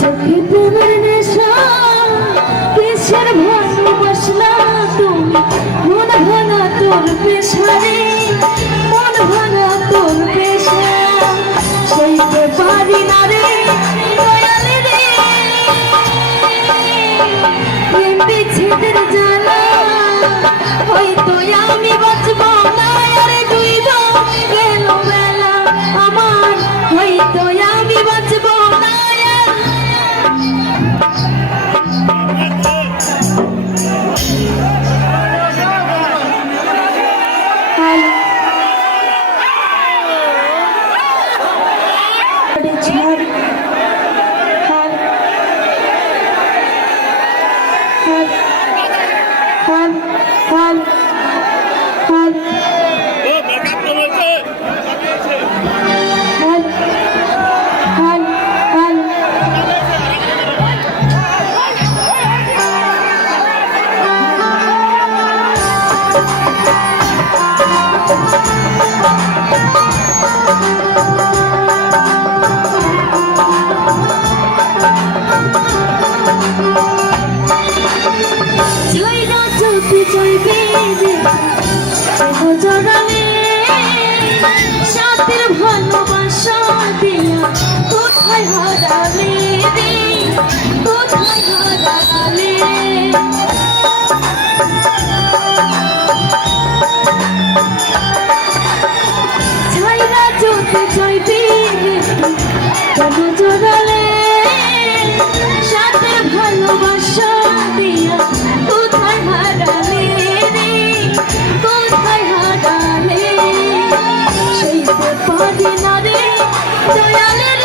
চোখে প্রেমের নেশা কিসের ভালোবাসলা তুমি মন ভাঙা তোর পেশারে মন ভাঙা তোর পেশা সইতে পারি না রে দয়ালে রে প্রেম বিচ্ছেদের জ্বালা হয়তো আমি বাঁচব না আর ডুইব গেল বেলা আমার হয়তো আমি বাঁচব না সাথের ভালোবাসা দিয়া কোথায় হারালে রে কোথায় হারালে ছাইরা চলতে চাইবি কেন জড়ালে সাথের ভালোবাসা দিয়া কোথায় হারালে রে কোথায় হারালে সইতে পারি না রে দয়ালে